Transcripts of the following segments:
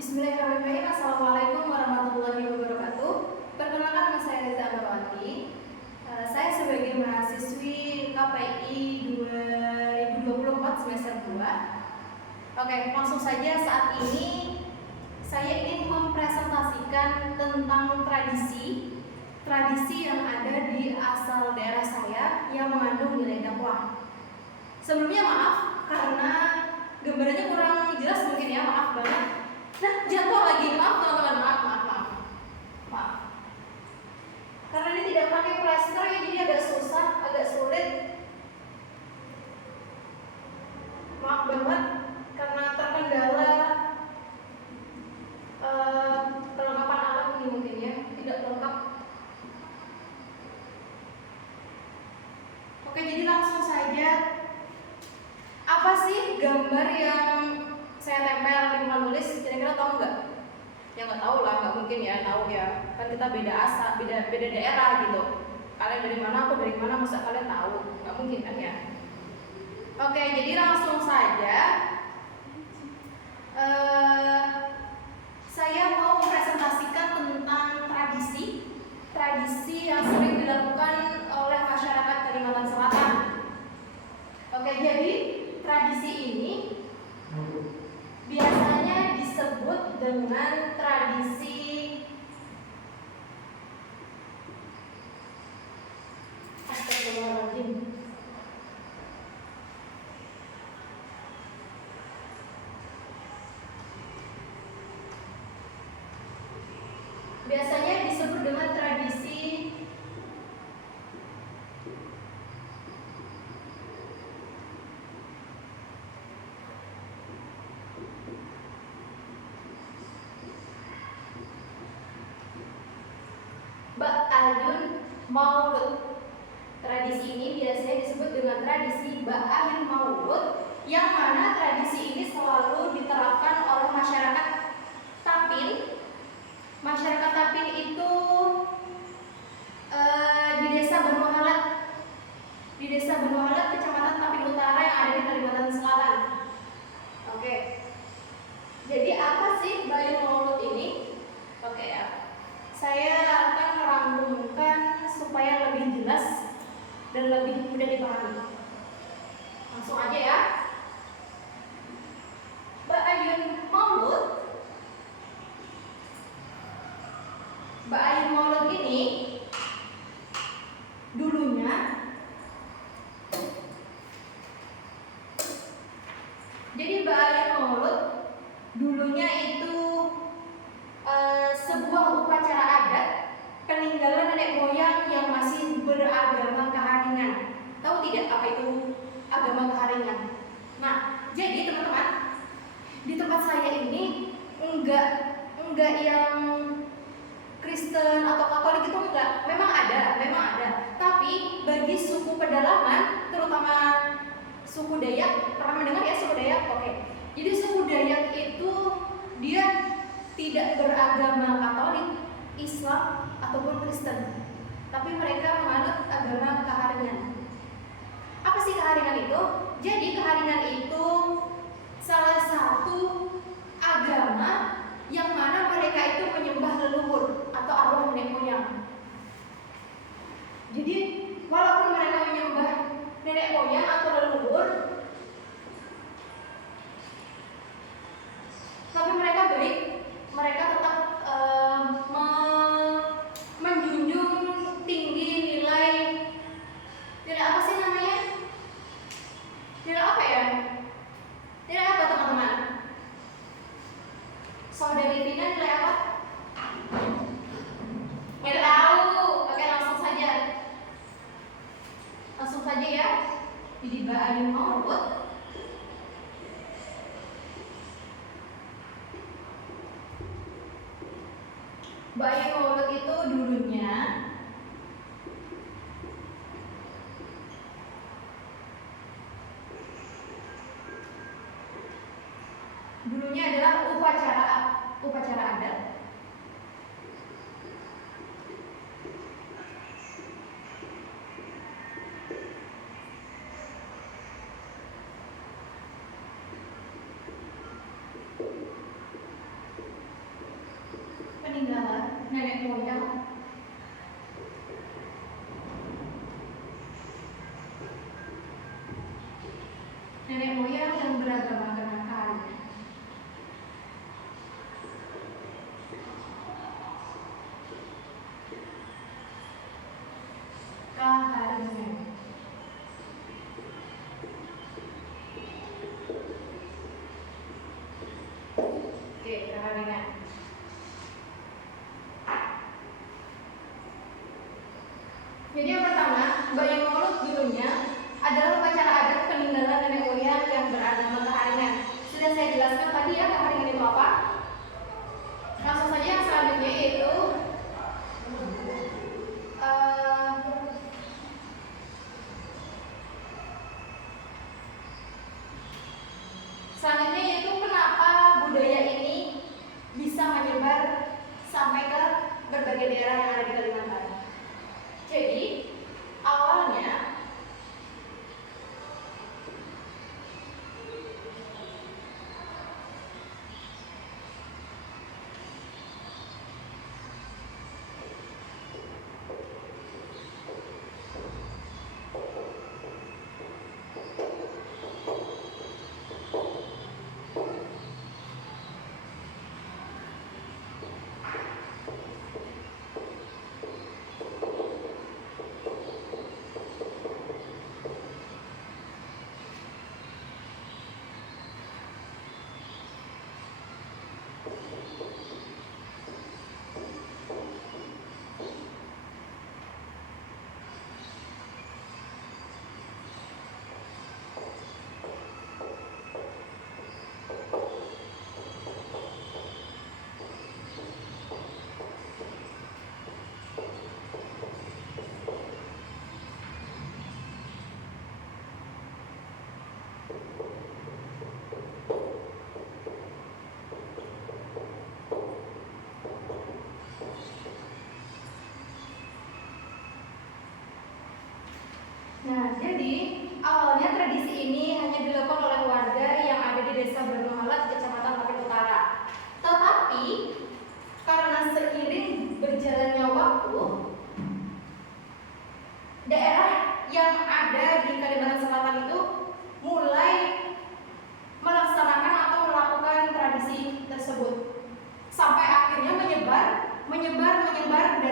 Bismillahirrahmanirrahim. Assalamualaikum warahmatullahi wabarakatuh. Perkenalkan, nama saya Reza Andarwati. Saya sebagai mahasiswi KPI 2024 semester 2. Oke, langsung saja. Saat ini saya ingin mempresentasikan tentang tradisi yang ada di asal daerah saya yang mengandung nilai dakwah. Sebelumnya maaf karena gambarnya kurang jelas mungkin ya, maaf banget. Nah, jatuh lagi, maaf teman-teman, maaf. Karena ini tidak pakai plester ya, jadi agak susah, agak sulit. Maaf banget karena terkendala perlengkapan alat ini mungkin ya, tidak lengkap. Oke, jadi langsung saja. Apa sih gambar yang saya tempel di papan tulis? Kira-kira tahu nggak? Ya nggak tahu lah, nggak mungkin ya tahu ya. Kan kita beda asal, beda daerah gitu. Kalian dari mana, aku dari mana, masa kalian tahu? Nggak mungkin kan ya? Oke, jadi langsung saja. Saya mau mempresentasikan tentang tradisi yang sering dilakukan oleh masyarakat Kalimantan Selatan. Oke, jadi tradisi ini biasanya disebut dengan tradisi Astagfirullahaladzim. Biasanya disebut dengan tradisi Ba'ayun Maulud. Tradisi ini biasanya disebut dengan tradisi Ba'ayun Maulud, yang mana tradisi ini selalu diterapkan oleh masyarakat Tapin. Masyarakat Tapin itu di desa Benuahalat, Kecamatan Tapin Utara yang ada di Kalimantan Selatan. Oke. Jadi apa sih Ba'ayun Maulud ini? Oke ya. Saya akan merangkumkan supaya lebih jelas dan lebih mudah dipahami. Langsung aja ya. Ba'ayun Maulud ini dulunya itu sebuah upacara adat peninggalan nenek moyang yang masih beragama Keharingan. Tahu tidak apa itu agama Keharingan? Nah, jadi teman-teman, di tempat saya ini enggak yang Kristen atau Katolik itu enggak. Memang ada. Tapi bagi suku pedalaman, terutama suku Dayak, pernah mendengar ya suku Dayak? Oke. Jadi suku Dayak itu dia tidak beragama Katolik, Islam ataupun Kristen, tapi mereka menganut agama Keharingan. Apa sih Keharingan itu? Jadi Keharingan itu salah satu agama yang mana mereka itu menyembah leluhur atau arwah nenek moyang. Jadi walaupun mereka menyembah nenek moyang atau leluhur, tapi mereka tetap menjunjung tinggi nilai apa sih namanya? Nilai apa ya? Nilai apa teman-teman? Saudari Vina, nilai apa? Nggak tahu. Oke, langsung saja ya. Jadi Ba'ayun Maulud itu dulunya adalah upacara adat beragama keharian. Oke, keharian. Jadi yang pertama, Bayang Maulud dulunya adalah upacara adat peninggalan nenek moyang yang beragama keharian. Sudah saya jelaskan tadi ya keharian itu apa. Langsung saja yang selanjutnya yaitu kenapa budaya ini bisa menyebar sampai ke berbagai daerah yang ada di Kalimantan. Jadi awalnya jadi awalnya tradisi ini hanya dilakukan oleh warga yang ada di Desa Bernuhalat, Kecamatan Tapin Utara. Tetapi karena seiring berjalannya waktu, daerah yang ada di Kalimantan Selatan itu mulai melaksanakan atau melakukan tradisi tersebut sampai akhirnya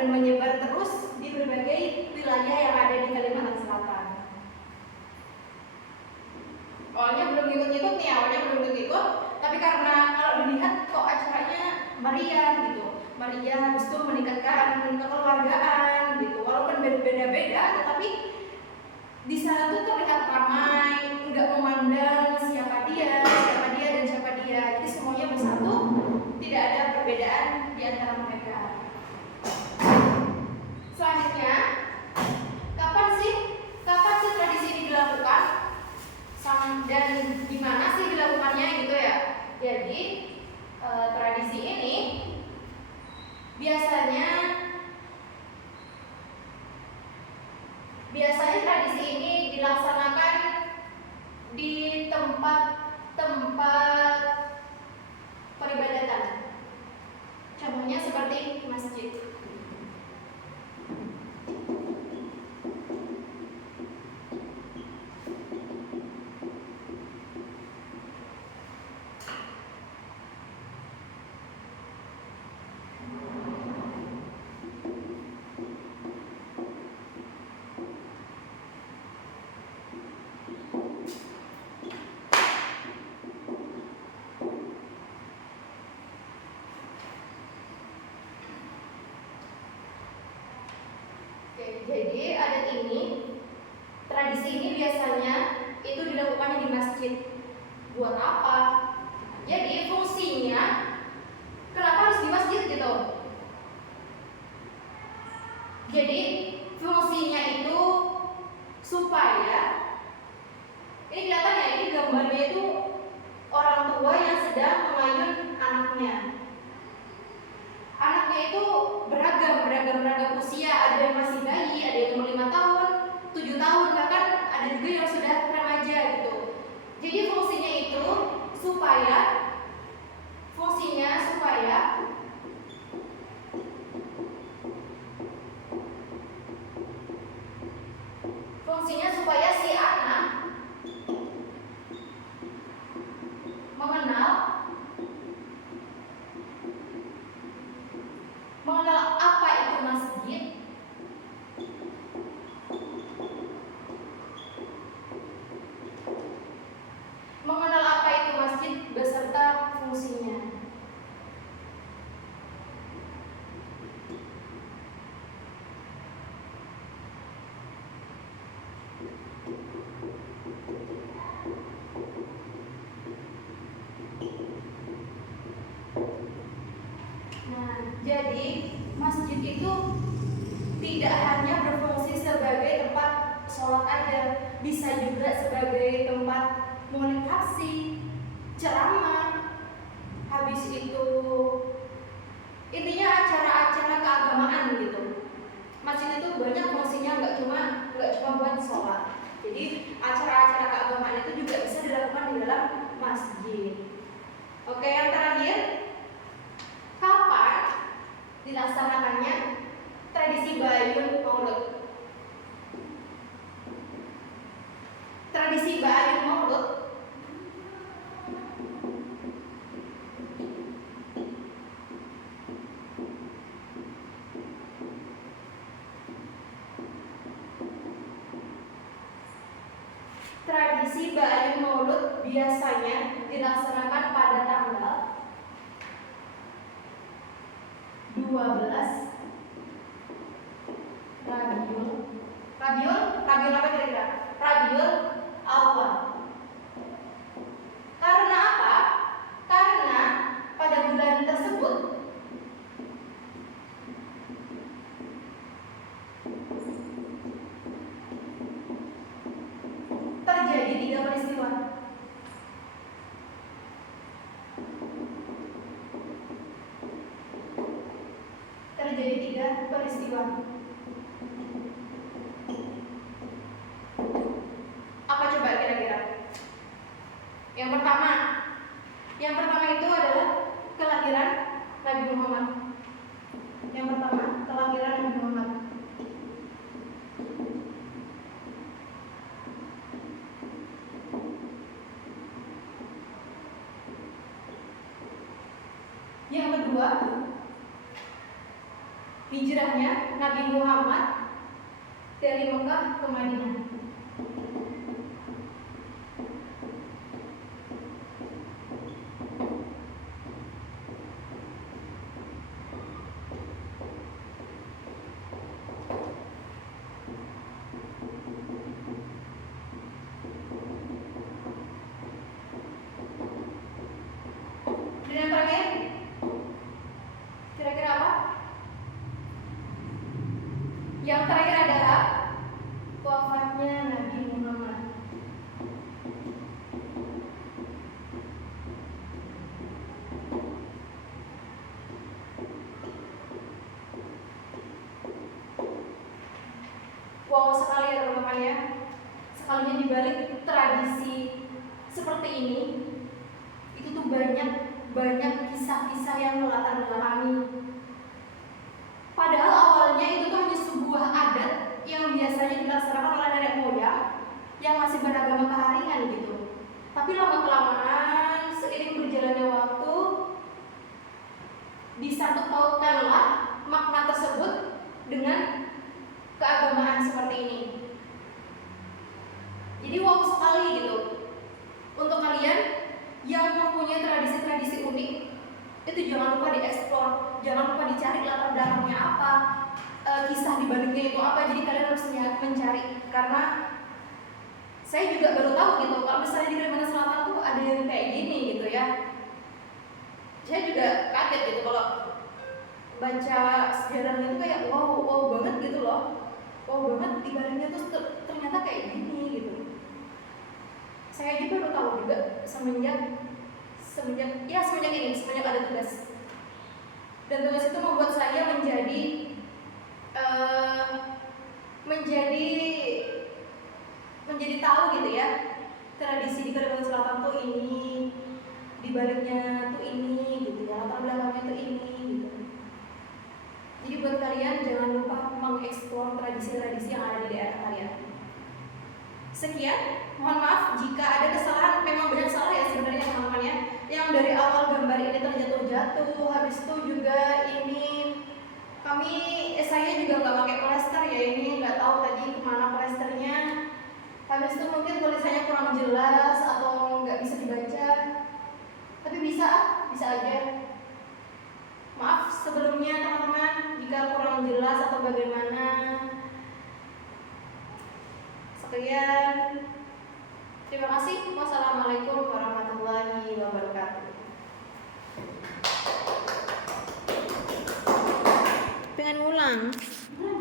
menyebar terus di berbagai wilayah yang ada di Kalimantan Selatan. Awalnya belum ikut, tapi karena kalau dilihat kok acaranya meriah gitu, habis itu meningkatkan kekeluargaan gitu, walaupun beda-beda, tetapi di sana tuh terlihat ramai, nggak memandang siapa dia, jadi semuanya bersatu, tidak ada perbedaan di antara mereka. Selanjutnya, kapan sih tradisi ini dilakukan? Dan di mana sih dilakukannya gitu ya? Jadi tradisi ini biasanya tradisi ini dilaksanakan di tempat peribadatan. Contohnya seperti masjid. Jadi adat ini, tradisi ini biasanya itu dilakukannya di masjid. Buat apa? Jadi fungsinya, kenapa harus di masjid gitu? Jadi fungsinya itu supaya, ini kelihatan ya, ini gambarnya itu orang tua yang sedang mengayun anaknya. Anaknya itu beragam usia, ada yang masih bayi, ada yang umur 5 tahun, 7 tahun, bahkan ada juga yang sudah remaja gitu. Jadi fungsinya itu supaya si anak itu tidak hanya berfungsi sebagai tempat sholat aja, bisa juga sebagai tempat komunikasi, ceramah, habis itu intinya acara-acara keagamaan gitu. Masjid itu banyak fungsinya, nggak cuma buat sholat. Jadi acara-acara keagamaan itu juga bisa dilakukan di dalam masjid. Oke, yang terakhir, kapan dilaksanakannya tradisi Bayun Maulud? Tradisi Bayun Maulud biasanya dilaksanakan pada tanggal 12 Rabiul apa kira-kira? Rabiul Awal. Karena apa? Karena pada bulan tersebut terjadi 3 peristiwa. Apa coba kira-kira? Yang pertama itu adalah kelahiran Nabi Muhammad. Yang pertama, kelahiran Nabi Muhammad. Yang kedua, hijrahnya Nabi Muhammad dari Mekah ke Madinah. Dan yang terakhir, kira-kira apa? Yang terakhir adalah wafatnya Nabi Muhammad. Wow sekali ya teman-teman ya. Sekalinya dibalik tradisi seperti ini, itu tuh banyak kisah-kisah yang melatar belakangi. Padahal awalnya itu tuh hanya sebuah adat yang biasanya dilaksanakan oleh nenek moyang yang masih beragama keharian gitu. Tapi lama-kelamaan seiring berjalannya waktu disangkut pautkanlah makna tersebut dengan keagamaan seperti ini. Jadi wow sekali gitu. Untuk kalian yang mempunyai tradisi-tradisi unik, itu jangan lupa dieksplor, jangan lupa dicari latar belakangnya apa, kisah di baliknya itu apa. Jadi kalian harus mencari, karena saya juga baru tahu gitu kalau misalnya di Kalimantan Selatan tuh ada yang kayak gini gitu ya. Saya juga kaget gitu kalau baca sejarahnya itu kayak wow banget gitu loh. Wow banget, di baliknya tuh ternyata kayak gini gitu. Saya juga baru tahu juga semenjak ada tugas. Dan tugas itu membuat saya menjadi tahu gitu ya, tradisi di Kalimantan Selatan tuh ini, di baliknya tuh ini gitu ya, latar belakangnya tuh ini gitu. Jadi buat kalian jangan lupa mengeksplor tradisi-tradisi yang ada di daerah kalian. Sekian, mohon maaf jika ada kesalahan, memang banyak salah ya sebenarnya teman-teman ya. Yang dari awal gambar ini terjatuh-jatuh, habis itu juga ini saya juga nggak pakai plester ya, ini nggak tahu tadi kemana plesternya. Habis itu mungkin tulisannya kurang jelas atau nggak bisa dibaca, tapi bisa aja. Maaf sebelumnya teman-teman jika kurang jelas atau bagaimana. Sekian, terima kasih. Wassalamualaikum warahmatullahi wabarakatuh. Pengen ngulang. Jepang.